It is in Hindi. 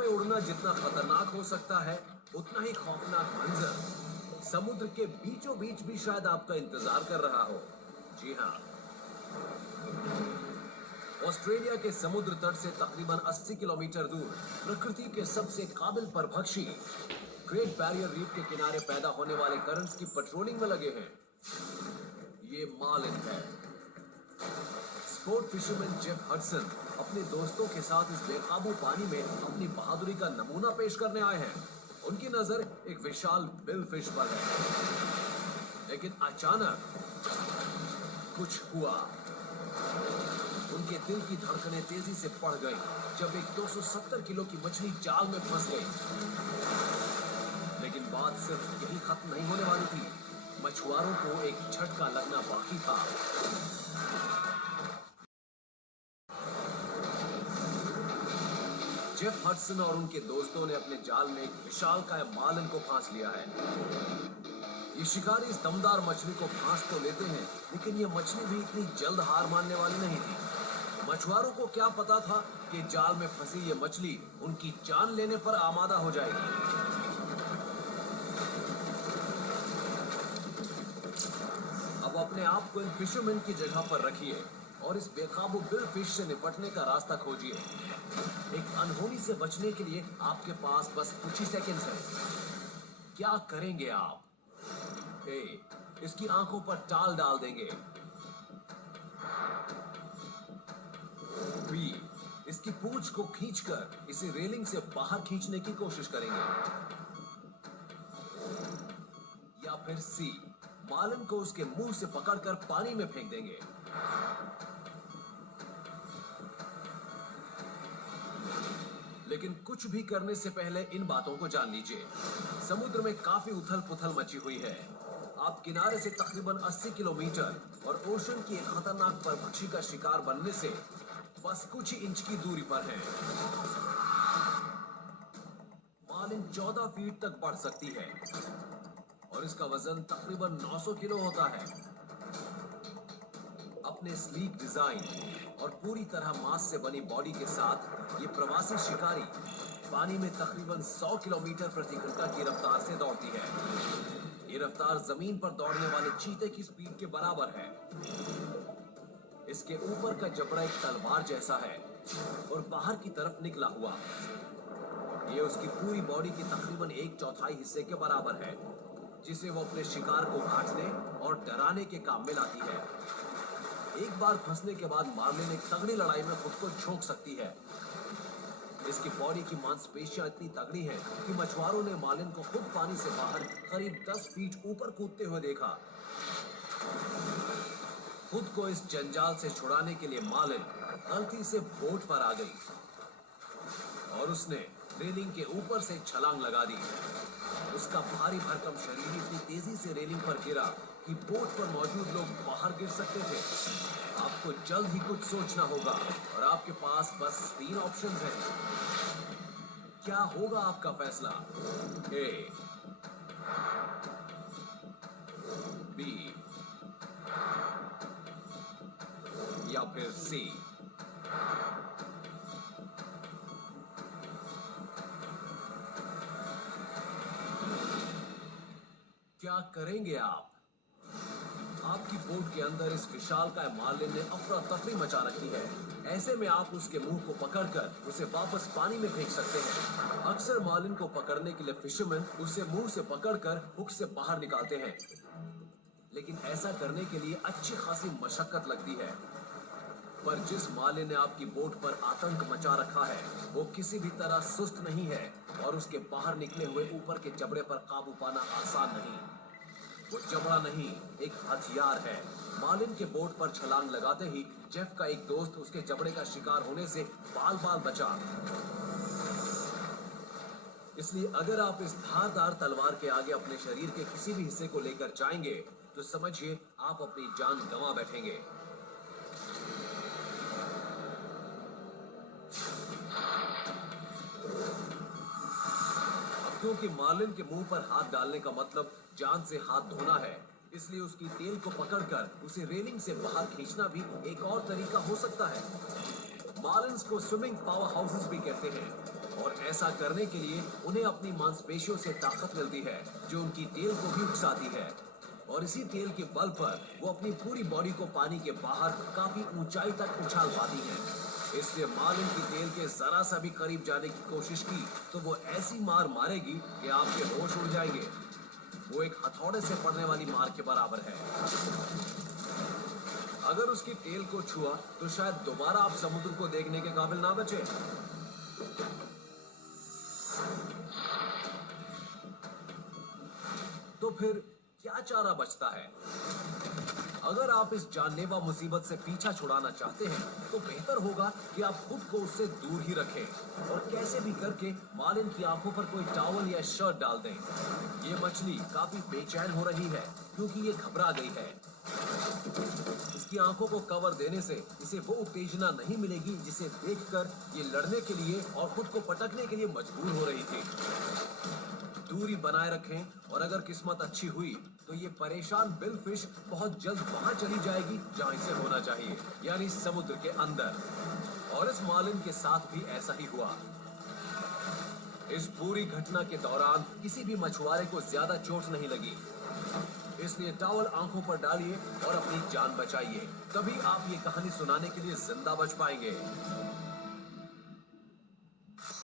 में उड़ना जितना खतरनाक हो सकता है, उतना ही खौफनाक मंजर समुद्र के बीचों बीच भी शायद आपका इंतजार कर रहा हो। जी हाँ, ऑस्ट्रेलिया के समुद्र तट से तकरीबन 80 किलोमीटर दूर प्रकृति के सबसे काबिल परभक्षी ग्रेट बैरियर रीफ के किनारे पैदा होने वाले करंट्स की पेट्रोलिंग में लगे हैं। ये मार्लिन है। स्पोर्ट फिशरमैन जेफ हडसन अपने दोस्तों के साथ इस बेकाबू पानी में अपनी बहादुरी का नमूना पेश करने आए हैं। उनकी नजर एक विशाल बिल फिश पर है, लेकिन अचानक कुछ हुआ। उनके दिल की धड़कनें तेजी से बढ़ गई जब एक 270 किलो की मछली जाल में फंस गई। लेकिन बात सिर्फ यही खत्म नहीं होने वाली थी। मछुआरों को एक झटका लगना बाकी था। जेफ हडसन और उनके दोस्तों ने अपने जाल में एक विशालकाय मार्लिन को फांस लिया है। ये शिकारी इस दमदार मछली को फांस तो लेते हैं, लेकिन ये मछली भी इतनी जल्द हार मानने वाली नहीं थी। मछुआरों को क्या पता था कि जाल में फंसी ये मछली उनकी जान लेने पर आमादा हो जाएगी। अब अपने आप को इन फिशरमैन की जगह पर रखिए और इस बेकाबू बिल फिश से निपटने का रास्ता खोजिए। एक अनहोनी से बचने के लिए आपके पास बस कुछ ही सेकंड्स हैं। क्या करेंगे आप? ए, इसकी आंखों पर टाल डाल देंगे। बी, इसकी पूंछ को खींचकर इसे रेलिंग से बाहर खींचने की कोशिश करेंगे। या फिर सी, मार्लिन को उसके मुंह से पकड़कर पानी में फेंक देंगे। लेकिन कुछ भी करने से पहले इन बातों को जान लीजिए। समुद्र में काफी उथल पुथल मची हुई है। आप किनारे से तकरीबन 80 किलोमीटर और ओशन की एक खतरनाक परभक्षी का शिकार बनने से बस कुछ ही इंच की दूरी पर हैं। मार्लिन 14 फीट तक बढ़ सकती है और इसका वजन तकरीबन 900 किलो होता है। अपने स्लीक डिजाइन और पूरी तरह मांस से बनी बॉडी के साथ ये प्रवासी शिकारी पानी में तकरीबन 100 किलोमीटर प्रति घंटा की रफ्तार से दौड़ती है। ये रफ्तार जमीन पर दौड़ने वाले चीते की स्पीड के बराबर है। इसके ऊपर का जबड़ा एक तलवार जैसा है और बाहर की तरफ निकला हुआ। ये उसकी पूरी बॉडी की तकरीबन 1/4 हिस्से के बराबर है, जिसे वो अपने शिकार को काटने और डराने के काम में लाती है। एक बार फंसने के बाद मार्लिन एक तगड़ी लड़ाई में खुद को झोंक सकती है। इसकी बॉडी की मांसपेशियां इतनी तगड़ी हैं कि मछुआरों ने मार्लिन को खुद पानी से बाहर करीब 10 फीट ऊपर कूदते हुए देखा। खुद को इस जंजाल से छुड़ाने के लिए मार्लिन गलती से बोट पर आ गई और उसने रेलिंग के ऊपर से छलांग लगा दी। उसका भारी भरकम शरीर इतनी तेजी से रेलिंग पर गिरा कि बोट पर मौजूद लोग बाहर गिर सकते थे। आपको जल्द ही कुछ सोचना होगा और आपके पास बस 3 ऑप्शंस हैं। क्या होगा आपका फैसला? ए, बी या फिर सी? क्या करेंगे आप? आपकी बोट के अंदर इस विशालकाय मार्लिन ने अफरा तफरी मचा रखी है। ऐसे में आप उसके मुंह को पकड़कर उसे वापस पानी में फेंक सकते हैं। अक्सर मार्लिन को पकड़ने के लिए फिशरमैन उसे मुंह से पकड़कर हुक से बाहर निकालते हैं, लेकिन ऐसा करने के लिए अच्छी खासी मशक्कत लगती है। पर जिस मार्लिन ने आपकी बोट पर आतंक मचा रखा है, वो किसी भी तरह सुस्त नहीं है और उसके बाहर निकले हुए ऊपर के जबड़े पर काबू पाना आसान नहीं। वो जबड़ा नहीं, एक हथियार है। मार्लिन के बोट पर छलांग लगाते ही जेफ का एक दोस्त उसके जबड़े का शिकार होने से बाल बाल बचा। इसलिए अगर आप इस धारदार तलवार के आगे अपने शरीर के किसी भी हिस्से को लेकर जाएंगे तो समझिए आप अपनी जान गंवा बैठेंगे। क्योंकि मार्लिन के मुंह पर हाथ डालने का मतलब जान से हाथ धोना है, इसलिए उसकी टेल को पकड़कर उसे रेलिंग से बाहर खींचना भी एक और तरीका हो सकता है। मार्लिन्स को स्विमिंग पावर हाउसेस भी कहते हैं और ऐसा करने के लिए उन्हें अपनी मांसपेशियों से ताकत मिलती है जो उनकी टेल को भी उकसाती है और इसी टेल के बल पर वो अपनी पूरी बॉडी को पानी के बाहर काफी ऊंचाई तक उछाल पाती है। इसलिए मार्लिन की टेल के जरा सा भी करीब जाने की कोशिश की तो वो ऐसी मार मारेगी कि आपके होश उड़ जाएंगे। वो एक हथौड़े से पड़ने वाली मार के बराबर है। अगर उसकी टेल को छुआ तो शायद दोबारा आप समुद्र को देखने के काबिल ना बचे। तो फिर क्या चारा बचता है? अगर आप इस जानलेवा मुसीबत से पीछा छुड़ाना चाहते हैं तो बेहतर होगा कि आप खुद को उससे दूर ही रखें और कैसे भी करके मार्लिन की आंखों पर कोई टॉवल या शर्ट डाल दें। ये मछली काफी बेचैन हो रही है क्योंकि ये घबरा गई है। इसकी आंखों को कवर देने से इसे वो उत्तेजना नहीं मिलेगी जिसे देखकर ये लड़ने के लिए और खुद को पटकने के लिए मजबूर हो रही थी। दूरी बनाए रखें और अगर किस्मत अच्छी हुई तो ये परेशान बिल फिश बहुत जल्द वहां चली जाएगी जहां इसे होना चाहिए, यानी समुद्र के अंदर। और इस मार्लिन के साथ भी ऐसा ही हुआ। इस पूरी घटना के दौरान किसी भी मछुआरे को ज्यादा चोट नहीं लगी, इसलिए टॉवल आंखों पर डालिए और अपनी जान बचाइए, तभी आप ये कहानी सुनाने के लिए जिंदा बच पाएंगे।